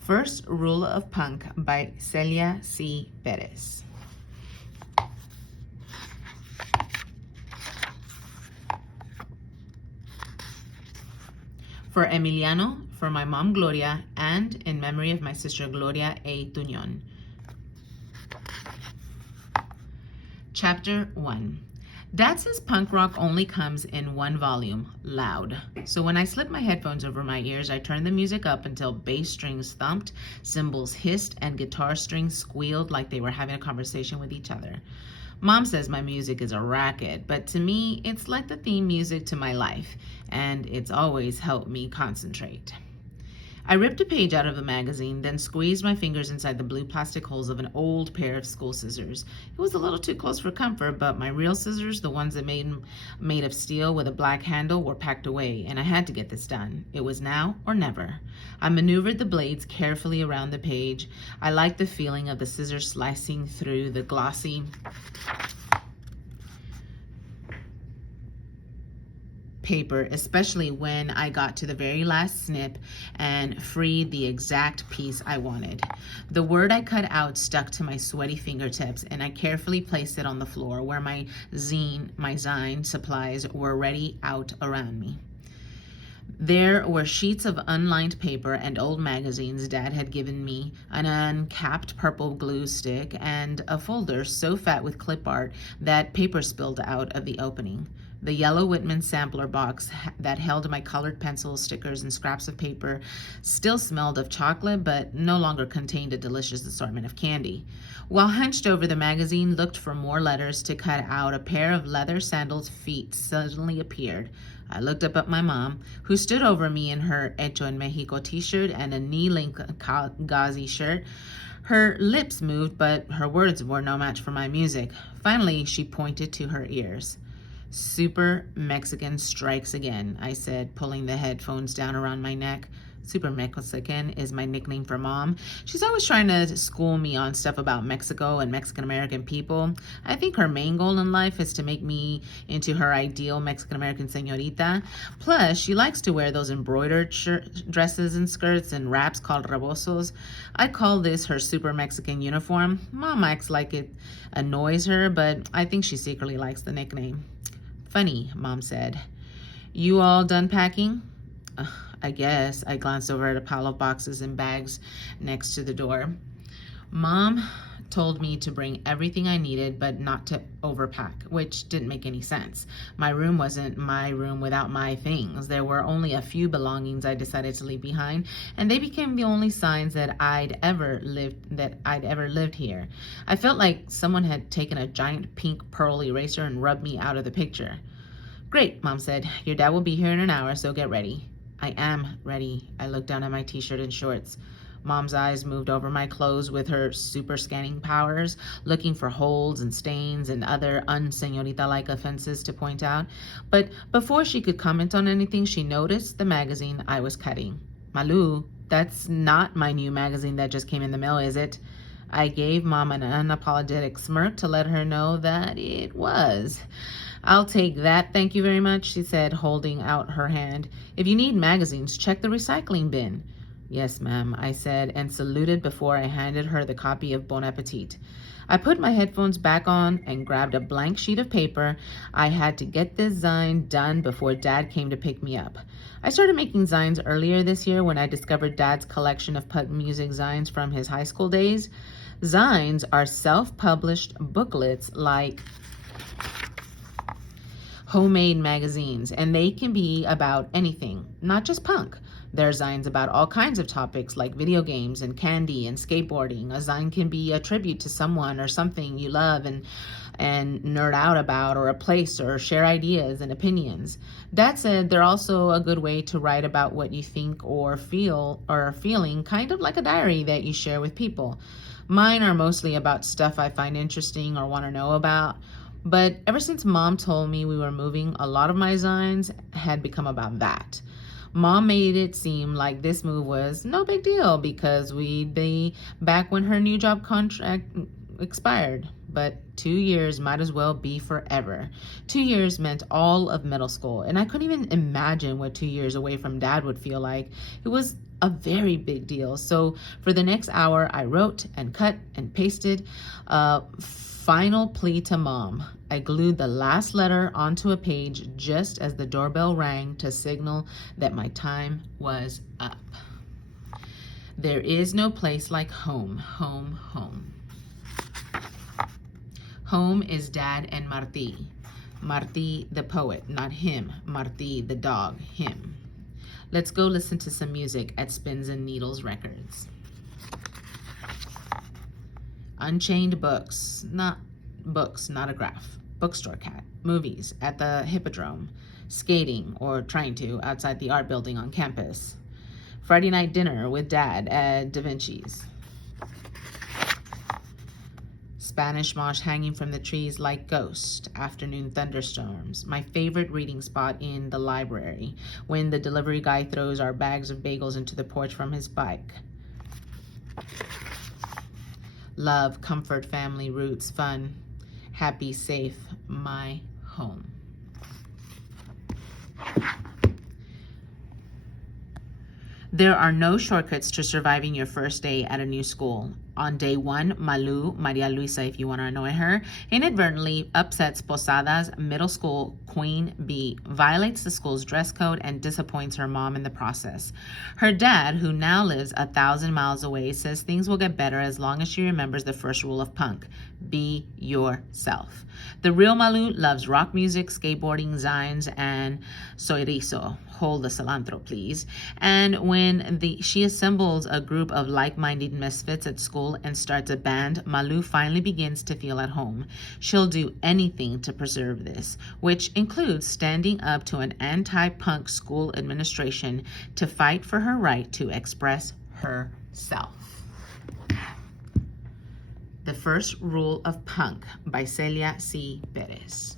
First Rule of Punk by Celia C. Perez. For Emiliano, for my mom Gloria, and in memory of my sister Gloria A. Tuñon. Chapter 1. Dad says punk rock only comes in one volume, loud. So when I slipped my headphones over my ears, I turned the music up until bass strings thumped, cymbals hissed, and guitar strings squealed like they were having a conversation with each other. Mom says my music is a racket, but to me, it's like the theme music to my life, and it's always helped me concentrate. I ripped a page out of the magazine, then squeezed my fingers inside the blue plastic holes of an old pair of school scissors. It was a little too close for comfort, but my real scissors, the ones that made of steel with a black handle, were packed away, and I had to get this done. It was now or never. I maneuvered the blades carefully around the page. I liked the feeling of the scissors slicing through the glossy paper, especially when I got to the very last snip and freed the exact piece I wanted. The word I cut out stuck to my sweaty fingertips, and I carefully placed it on the floor where my zine supplies were ready out around me. There were sheets of unlined paper and old magazines Dad had given me, an uncapped purple glue stick, and a folder so fat with clip art that paper spilled out of the opening. The yellow Whitman sampler box that held my colored pencils, stickers, and scraps of paper still smelled of chocolate, but no longer contained a delicious assortment of candy. While hunched over the magazine, looked for more letters to cut out, a pair of leather sandals' feet suddenly appeared. I looked up at my mom, who stood over me in her Hecho en Mexico t-shirt and a knee-length Ghazi shirt. Her lips moved, but her words were no match for my music. Finally, she pointed to her ears. Super Mexican strikes again, I said, pulling the headphones down around my neck. Super Mexican is my nickname for Mom. She's always trying to school me on stuff about Mexico and Mexican-American people. I think her main goal in life is to make me into her ideal Mexican-American señorita. Plus, she likes to wear those embroidered dresses and skirts and wraps called rebosos. I call this her Super Mexican uniform. Mom acts like it annoys her, but I think she secretly likes the nickname. Funny, Mom said. You all done packing? I guess. I glanced over at a pile of boxes and bags next to the door. Mom told me to bring everything I needed, but not to overpack, which didn't make any sense. My room wasn't my room without my things. There were only a few belongings I decided to leave behind, and they became the only signs that I'd ever lived here. I felt like someone had taken a giant pink pearl eraser and rubbed me out of the picture. Great, Mom said. Your dad will be here in an hour, so get ready. I am ready. I looked down at my t-shirt and shorts. Mom's eyes moved over my clothes with her super scanning powers, looking for holes and stains and other un-señorita-like offenses to point out. But before she could comment on anything, she noticed the magazine I was cutting. Malu, that's not my new magazine that just came in the mail, is it? I gave Mom an unapologetic smirk to let her know that it was. I'll take that, thank you very much, she said, holding out her hand. If you need magazines, check the recycling bin. Yes, ma'am, I said, and saluted before I handed her the copy of Bon Appetit. I put my headphones back on and grabbed a blank sheet of paper. I had to get this zine done before Dad came to pick me up. I started making zines earlier this year when I discovered Dad's collection of punk music zines from his high school days. Zines are self-published booklets like homemade magazines, and they can be about anything, not just punk. There are zines about all kinds of topics like video games and candy and skateboarding. A zine can be a tribute to someone or something you love and nerd out about, or a place, or share ideas and opinions. That said, they're also a good way to write about what you think or feel or are feeling, kind of like a diary that you share with people. Mine are mostly about stuff I find interesting or want to know about. But ever since Mom told me we were moving, a lot of my zines had become about that. Mom made it seem like this move was no big deal because we'd be back when her new job contract expired. But 2 years might as well be forever. 2 years meant all of middle school, and I couldn't even imagine what 2 years away from Dad would feel like. It was a very big deal. So for the next hour, I wrote and cut and pasted a final plea to Mom. I glued the last letter onto a page just as the doorbell rang to signal that my time was up. There is no place like home, home, home. Home is Dad and Martí. Martí the poet, not him. Martí the dog, him. Let's go listen to some music at Spins and Needles Records. Unchained books, not a graph. Bookstore cat. Movies at the Hippodrome. Skating, or trying to, outside the art building on campus. Friday night dinner with Dad at Da Vinci's. Spanish moss hanging from the trees like ghosts, afternoon thunderstorms. My favorite reading spot in the library, when the delivery guy throws our bags of bagels into the porch from his bike. Love, comfort, family, roots, fun, happy, safe, my home. There are no shortcuts to surviving your first day at a new school. On day one, Malu, Maria Luisa if you want to annoy her, inadvertently upsets Posada's middle school queen bee, violates the school's dress code, and disappoints her mom in the process. Her dad, who now lives 1,000 miles away, says things will get better as long as she remembers the first rule of punk: be yourself. The real Malu loves rock music, skateboarding, zines, and chorizo. Hold the cilantro, please. And when she assembles a group of like-minded misfits at school and starts a band, Malu finally begins to feel at home. She'll do anything to preserve this, which includes standing up to an anti-punk school administration to fight for her right to express herself. The First Rule of Punk by Celia C. Perez.